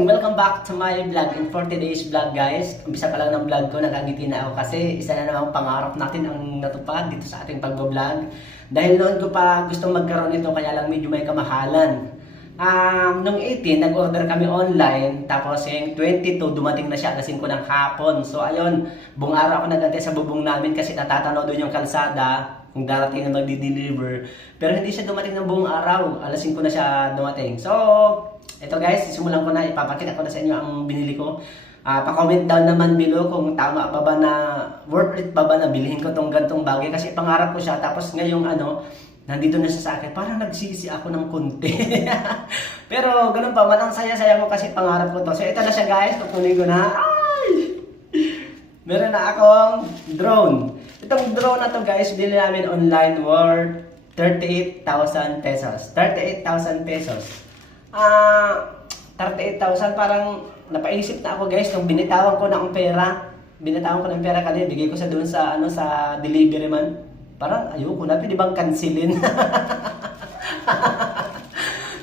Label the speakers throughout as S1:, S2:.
S1: Morning! Welcome back to my vlog in 40 days vlog guys. Umpisa pa lang ng vlog ko, nagagiti na ako kasi isa na namang pangarap natin ang natupad dito sa ating pagbablog. Dahil noon ko pa gustong magkaroon nito kaya lang medyo may kamahalan. Um, nung 18, nag-order kami online, tapos yung 22, dumating na siya alas 5 ng hapon. So ayun, buong araw ako nagantay sa bubong namin kasi natatanaw doon yung kalsada kung darating na magdi-deliver. Pero hindi siya dumating ng buong araw. Alas 5 na siya dumating. So, ito guys, simulan ko na. Ipapakita ko na sa inyo ang binili ko. Ah, pa-comment down naman below kung tama pa ba na worth it pa ba na bilhin ko tong gantong bagay. Kasi pangarap ko siya. Tapos ngayong ano nandito na siya sa akin. Parang nagsisi ako ng konti. Pero ganun pa man ang saya-saya ko kasi pangarap ko to. So ito na siya guys. Kukunin ko na. Ay! Meron na akong drone. Itong drone na to guys bili namin online worth 38,000 pesos. 38,000 pesos ah 38,000 parang napaisip na ako guys nung binitawan ko na ang pera binitawan ko ng pera kanina bigay ko sa doon sa ano sa delivery man parang ayoko na pwede bang cancelin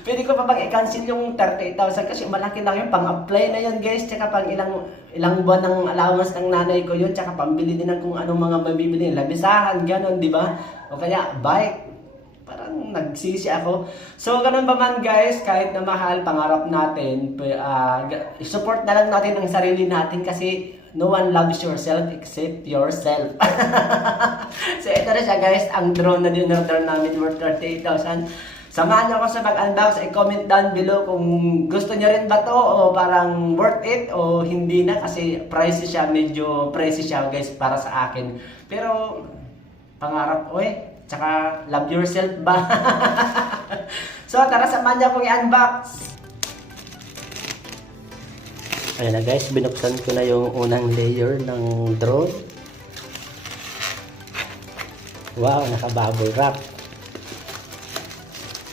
S1: Pwede ko pa bang i-cancel yung 38,000 kasi malaki lang yun. Pang-apply na yun guys. Tsaka pang ilang, ilang buwan ng allowance ng nanay ko yun. Tsaka pambili din ng kung anong mga mabibili. Labisahan, gano'n, di ba? O kaya bike. Nagsisi ako. So, ganun pa man guys, kahit na mahal, pangarap natin, g- support na lang natin ang sarili natin kasi no one loves yourself except yourself. so, ito na siya guys, ang drone na din-order namin worth 38,000. Samahan niyo ako sa pag-unbox. I-comment down below kung gusto niyo rin ba to o parang worth it o hindi na kasi pricey siya, medyo pricey siya guys para sa akin. Pero pangarap, oy, tsaka love yourself ba? so tara samahan niyo akong i-unbox.
S2: Ayan na guys, binuksan ko na yung unang layer ng drone. Wow, naka-bubble wrap.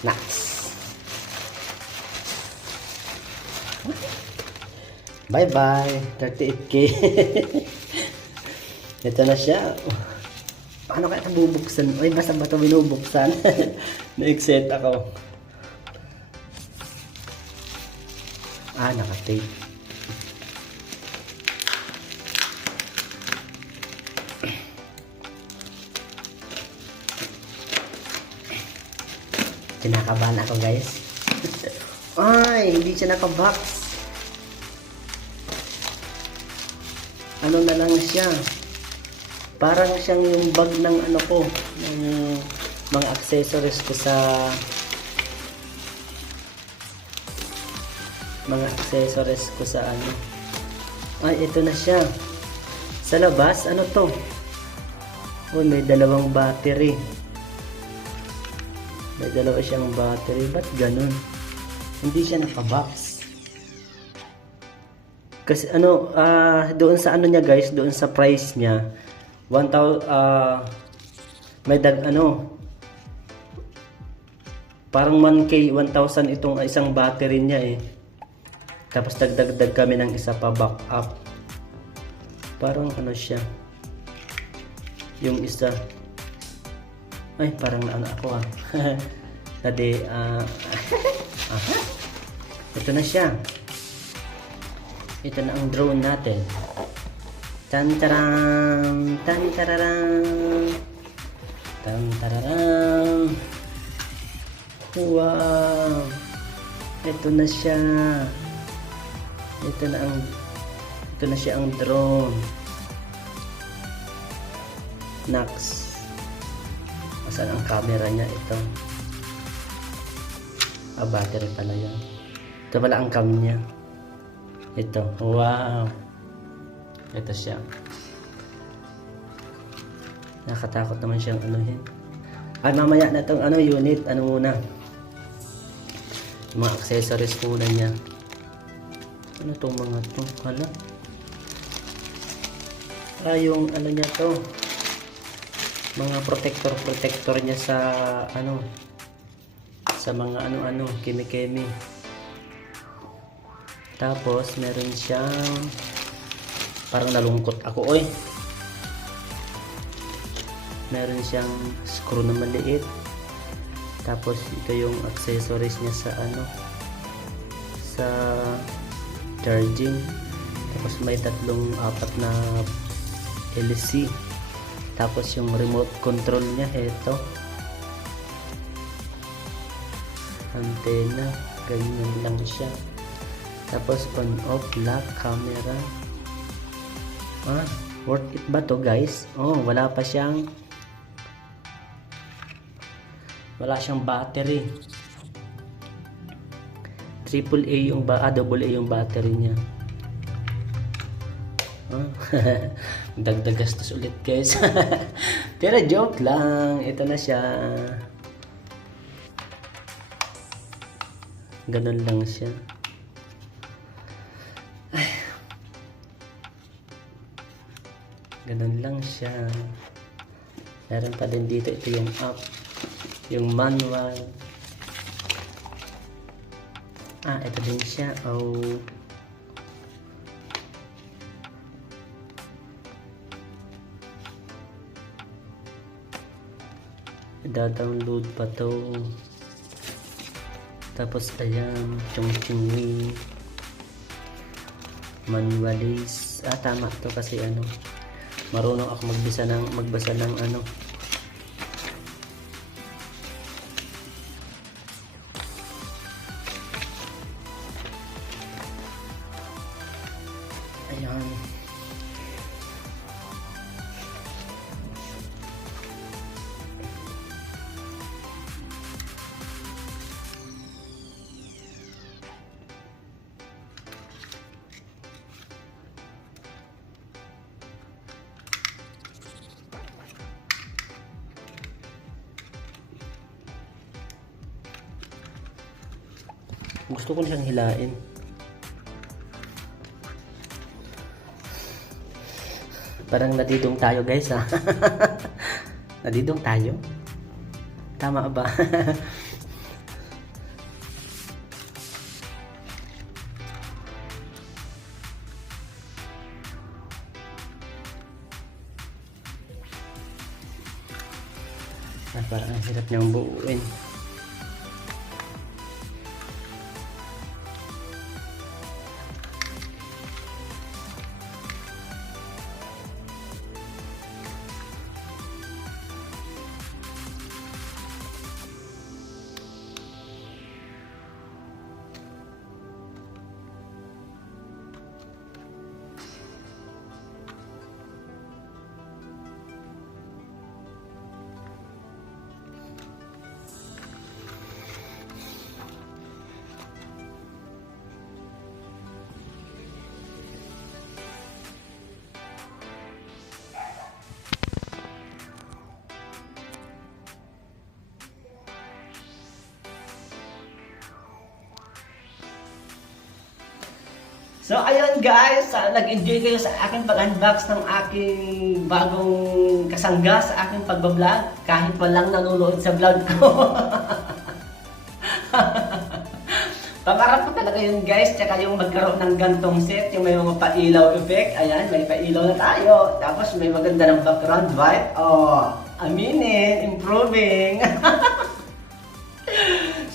S2: Nice. Bye-bye. 38k. Ito na siya. Paano kaya ito bubuksan? Ay, basta ba ito binubuksan? Na-excite ako. Ah, naka-tape. Kinakabahan ako guys.
S1: Ay, hindi siya naka-box.
S2: Ano na lang siya. Parang siyang yung bag ng ano ko, ng mga accessories ko sa mga accessories ko sa ano. Ay, ito na siya. Sa labas, ano to? Uy, may dalawang battery. May dalawa siyang battery. Ba't ganun? Hindi siya naka-box. Kasi ano, ah doon sa ano niya guys, doon sa price niya, 1,000, ah may dag, ano, parang 1K, 1,000 itong isang battery niya eh. Tapos dagdagdag kami ng isa pa backup. Parang ano siya. Yung isa, ay, parang naano ako. Tadi, ah... aha. Ito na siya. Ito na ang drone natin. Tan taram, tan tararam. Tan tararam. Wow. Ito na siya. Ito na ang ito na siya ang drone. Nax. Asan ang camera niya? Ito. Ah, battery pala yan. Ito pala ang cam niya. Ito. Wow. Ito siya. Nakatakot naman siyang anuhin. At mamaya na itong ano, unit. Ano muna? Yung mga accessories muna niya. Ano itong mga to? Hala? Ah, yung ano niya to mga protector protector niya sa ano sa mga ano-ano keme-keme tapos meron siyang parang nalungkot ako oy meron siyang screw na maliit tapos ito yung accessories niya sa ano sa charging. Tapos may tatlong apat na LC. Tapos yung remote control niya, ito. Antenna, ganyan lang siya. Tapos on off lock camera. Ah, worth it ba to guys? Oh, wala pa siyang wala siyang battery. Triple A yung ba, ah, double A yung battery niya. Ah, Dagdag gastos ulit guys.
S1: Pero joke lang. Ito na siya.
S2: Ganun lang siya. Ganun lang siya. Meron pa din dito. Ito yung app. Yung manual. Ah, ito din siya. Oh. Da-download pa to. Tapos ayan, chung chungwi. Manualis. Ah, tama to kasi ano. Marunong ako magbisa ng magbasa ng ano. Gusto ko siyang hilain. Parang nadidong tayo guys ha. nadidong tayo? Tama ba? ah, parang ang hirap niyang buuin.
S1: So ayun guys, sana nag-enjoy kayo sa aking pag-unbox ng aking bagong kasangga sa aking pagbablog kahit walang nanonood sa vlog ko. Pangarap ko talaga yun guys, tsaka yung magkaroon ng gantong set, yung may mga pailaw effect, ayan, may pailaw na tayo. Tapos may maganda ng background, right? Oh, aminin, improving.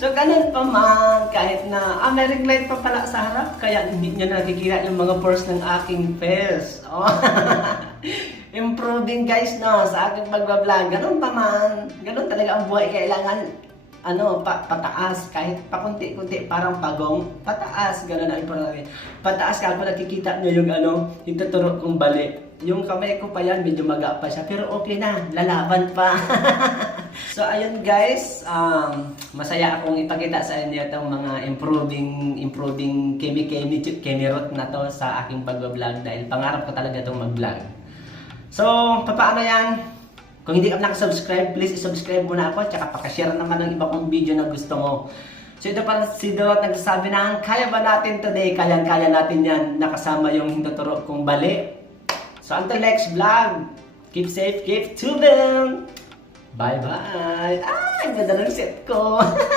S1: So, ganun pa man, kahit na, ah, may light pa pala sa harap, kaya hindi nyo nakikita yung mga pores ng aking face. Oh. Improving guys, no, sa aking pagbablog. Ganun pa man, ganun talaga ang buhay. Kailangan, ano, pa, pataas, kahit pakunti-kunti, parang pagong, pataas, ganun ang importante. Pataas ka, kung nakikita nyo yung ano, yung kong bali. Yung kamay ko pa yan, medyo maga pa siya, pero okay na, lalaban pa. So ayun guys, um, masaya akong ipakita sa inyo itong mga improving improving kemi kemi kemirot na to sa aking pag-vlog dahil pangarap ko talaga itong mag-vlog. So, papaano yan? Kung hindi ka nakasubscribe, please subscribe muna ako tsaka pakashare naman ng iba kong video na gusto mo. So ito pa si Dorot nagsasabi na, kaya ba natin today? Kaya-kaya natin yan nakasama yung hinduturo kong bali. So until next vlog, keep safe, keep tuned! Bye-bye! Ah, ang ganda ng set ko!